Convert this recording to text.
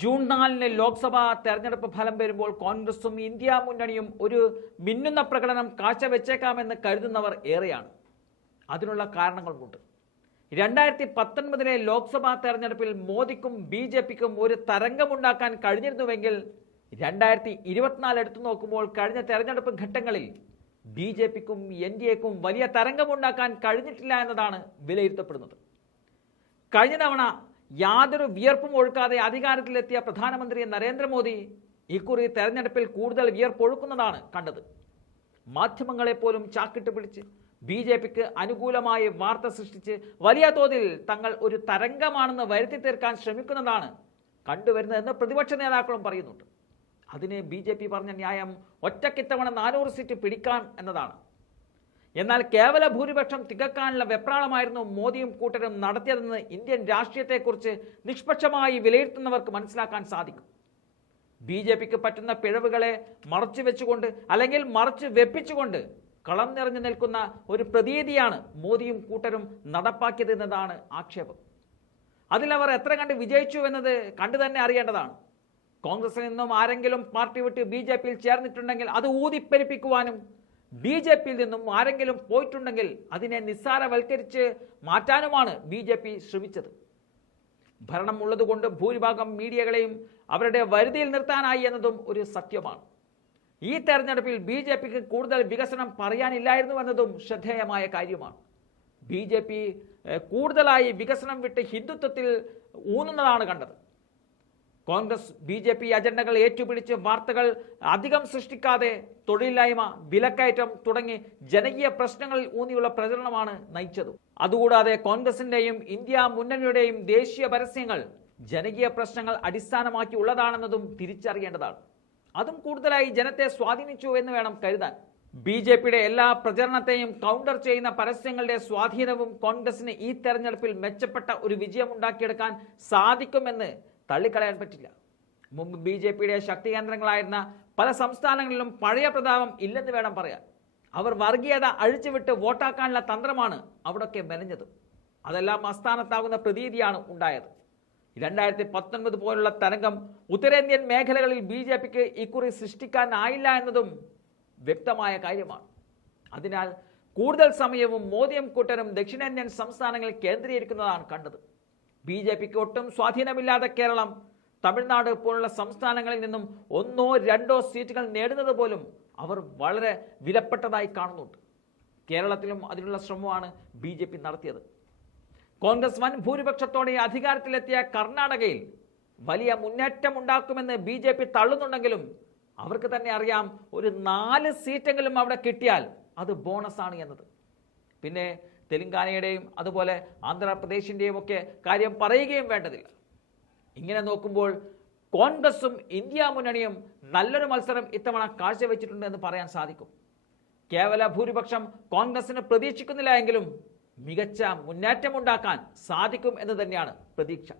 June നാലിന് ലോക്സഭാ തെരഞ്ഞെടുപ്പ് ഫലം വരുമ്പോൾ കോൺഗ്രസും ഇന്ത്യ മുന്നണിയും ഒരു മിന്നുന്ന പ്രകടനം കാഴ്ചവെച്ചേക്കാമെന്ന് കരുതുന്നവർ ഏറെയാണ്. അതിനുള്ള കാരണങ്ങളുമുണ്ട്. രണ്ടായിരത്തി പത്തൊൻപതിലെ ലോക്സഭാ തെരഞ്ഞെടുപ്പിൽ മോദിക്കും ബി ജെ പിക്കും ഒരു തരംഗമുണ്ടാക്കാൻ കഴിഞ്ഞിരുന്നുവെങ്കിൽ രണ്ടായിരത്തി ഇരുപത്തിനാല് എടുത്തു നോക്കുമ്പോൾ കഴിഞ്ഞ തെരഞ്ഞെടുപ്പ് ഘട്ടങ്ങളിൽ ബി ജെ പിക്കും എൻ ഡി എക്കും വലിയ തരംഗമുണ്ടാക്കാൻ കഴിഞ്ഞിട്ടില്ല എന്നതാണ് വിലയിരുത്തപ്പെടുന്നത്. കഴിഞ്ഞ തവണ യാതൊരു വിയർപ്പും ഒഴുക്കാതെ അധികാരത്തിലെത്തിയ പ്രധാനമന്ത്രി നരേന്ദ്രമോദി ഇക്കുറി തെരഞ്ഞെടുപ്പിൽ കൂടുതൽ വിയർപ്പൊഴുക്കുന്നതാണ് കണ്ടത്. മാധ്യമങ്ങളെ പോലും ചാക്കിട്ട് പിടിച്ച് ബി ജെ പിക്ക് അനുകൂലമായി വാർത്ത സൃഷ്ടിച്ച് വലിയ തോതിൽ തങ്ങൾ ഒരു തരംഗമാണെന്ന് വരുത്തി തീർക്കാൻ ശ്രമിക്കുന്നതാണ് കണ്ടുവരുന്നതെന്ന് പ്രതിപക്ഷ നേതാക്കളും പറയുന്നുണ്ട്. അതിന് ബി ജെ പി പറഞ്ഞ ന്യായം ഒറ്റക്കിത്തവണ നാനൂറ് സീറ്റ് പിടിക്കാം എന്നതാണ്. എന്നാൽ കേവല ഭൂരിപക്ഷം തികക്കാനുള്ള വെപ്രാളമായിരുന്നു മോദിയും കൂട്ടരും നടത്തിയതെന്ന് ഇന്ത്യൻ രാഷ്ട്രീയത്തെക്കുറിച്ച് നിഷ്പക്ഷമായി വിലയിരുത്തുന്നവർക്ക് മനസ്സിലാക്കാൻ സാധിക്കും. ബി ജെ പിക്ക് പറ്റുന്ന പിഴവുകളെ മറച്ചു വെച്ചുകൊണ്ട് അല്ലെങ്കിൽ മറച്ചു വെപ്പിച്ചുകൊണ്ട് കളം നിറഞ്ഞു നിൽക്കുന്ന ഒരു പ്രതീതിയാണ് മോദിയും കൂട്ടരും നടപ്പാക്കിയത് എന്നതാണ് ആക്ഷേപം അതിലവർ എത്ര കണ്ട് വിജയിച്ചു എന്നത് കണ്ടു തന്നെ അറിയേണ്ടതാണ്. കോൺഗ്രസിൽ നിന്നും ആരെങ്കിലും പാർട്ടി വിട്ട് ബി ജെ പിയിൽ ചേർന്നിട്ടുണ്ടെങ്കിൽ അത് ഊതിപ്പെരിപ്പിക്കുവാനും ബി ജെ പിയിൽ നിന്നും ആരെങ്കിലും പോയിട്ടുണ്ടെങ്കിൽ അതിനെ നിസ്സാരവൽക്കരിച്ച് മാറ്റാനുമാണ് ബി ജെ പി ശ്രമിച്ചത്. ഭരണം ഉള്ളതുകൊണ്ട് ഭൂരിഭാഗം മീഡിയകളെയും അവരുടെ വരുതിയിൽ നിർത്താനായി എന്നതും ഒരു സത്യമാണ്. ഈ തെരഞ്ഞെടുപ്പിൽ ബി ജെ പിക്ക് കൂടുതൽ വികസനം പറയാനില്ലായിരുന്നു എന്നതും ശ്രദ്ധേയമായ കാര്യമാണ്. ബി ജെ പി കൂടുതലായി വികസനം വിട്ട് ഹിന്ദുത്വത്തിൽ ഊന്നുന്നതാണ് കണ്ടത്. കോൺഗ്രസ് ബി ജെ പി അജണ്ടകൾ ഏറ്റുപിടിച്ച് വാർത്തകൾ അധികം സൃഷ്ടിക്കാതെ തൊഴിലില്ലായ്മ വിലക്കയറ്റം തുടങ്ങി ജനകീയ പ്രശ്നങ്ങളിൽ ഊന്നിയുള്ള പ്രചരണമാണ് നയിച്ചത്. അതുകൂടാതെ കോൺഗ്രസിന്റെയും ഇന്ത്യ മുന്നണിയുടെയും ദേശീയ പരസ്യങ്ങൾ ജനകീയ പ്രശ്നങ്ങൾ അടിസ്ഥാനമാക്കി ഉള്ളതാണെന്നതും തിരിച്ചറിയേണ്ടതാണ്. അതും കൂടുതലായി ജനത്തെ സ്വാധീനിച്ചു എന്ന് വേണം കരുതാൻ. ബി ജെ പിയുടെ എല്ലാ പ്രചരണത്തെയും കൗണ്ടർ ചെയ്യുന്ന പരസ്യങ്ങളുടെ സ്വാധീനവും കോൺഗ്രസിന് ഈ തെരഞ്ഞെടുപ്പിൽ മെച്ചപ്പെട്ട ഒരു വിജയം ഉണ്ടാക്കിയെടുക്കാൻ സാധിക്കുമെന്ന് തള്ളിക്കളയാൻ പറ്റില്ല. മുമ്പ് ബി ജെ പിയുടെ ശക്തി കേന്ദ്രങ്ങളായിരുന്ന പല സംസ്ഥാനങ്ങളിലും പഴയ പ്രതാപം ഇല്ലെന്ന് വേണം പറയാൻ. അവർ വർഗീയത അഴിച്ചുവിട്ട് വോട്ടാക്കാനുള്ള തന്ത്രമാണ് അവിടൊക്കെ മെനഞ്ഞത്. അതെല്ലാം ആസ്ഥാനത്താകുന്ന പ്രതീതിയാണ് ഉണ്ടായത്. രണ്ടായിരത്തി പത്തൊൻപത് പോലുള്ള തരംഗം ഉത്തരേന്ത്യൻ മേഖലകളിൽ ബി ജെ പിക്ക് ഇക്കുറി സൃഷ്ടിക്കാനായില്ല എന്നതും വ്യക്തമായ കാര്യമാണ്. അതിനാൽ കൂടുതൽ സമയവും മോദിയും കൂട്ടരും ദക്ഷിണേന്ത്യൻ സംസ്ഥാനങ്ങളിൽ കേന്ദ്രീകരിക്കുന്നതാണ് കണ്ടത്. ബി ജെ പിക്ക് ഒട്ടും സ്വാധീനമില്ലാതെ കേരളം. തമിഴ്നാട് പോലുള്ള സംസ്ഥാനങ്ങളിൽ നിന്നും ഒന്നോ രണ്ടോ സീറ്റുകൾ നേടുന്നത് പോലും അവർ വളരെ വിലപ്പെട്ടതായി കാണുന്നുണ്ട്. കേരളത്തിലും അതിനുള്ള ശ്രമമാണ് ബി ജെ പി നടത്തിയത്. കോൺഗ്രസ് വൻ ഭൂരിപക്ഷത്തോടെ അധികാരത്തിലെത്തിയ കർണാടകയിൽ വലിയ മുന്നേറ്റം ഉണ്ടാക്കുമെന്ന് ബി ജെ പി തള്ളുന്നുണ്ടെങ്കിലും അവർക്ക് തന്നെ അറിയാം ഒരു നാല് സീറ്റെങ്കിലും അവിടെ കിട്ടിയാൽ അത് ബോണസാണ് എന്നത്. പിന്നെ തെലങ്കാനയുടെയും അതുപോലെ ആന്ധ്രാപ്രദേശിന്റെയും ഒക്കെ കാര്യം പറയുകയും വേണ്ടതില്ല. ഇങ്ങനെ നോക്കുമ്പോൾ കോൺഗ്രസും ഇന്ത്യ മുന്നണിയും നല്ലൊരു മത്സരം ഇത്തവണ കാഴ്ചവെച്ചിട്ടുണ്ട് എന്ന് പറയാൻ സാധിക്കും. കേവല ഭൂരിപക്ഷം കോൺഗ്രസിന് പ്രതീക്ഷിക്കുന്നില്ല എങ്കിലും മികച്ച മുന്നേറ്റമുണ്ടാക്കാൻ സാധിക്കും എന്ന് തന്നെയാണ് പ്രതീക്ഷ.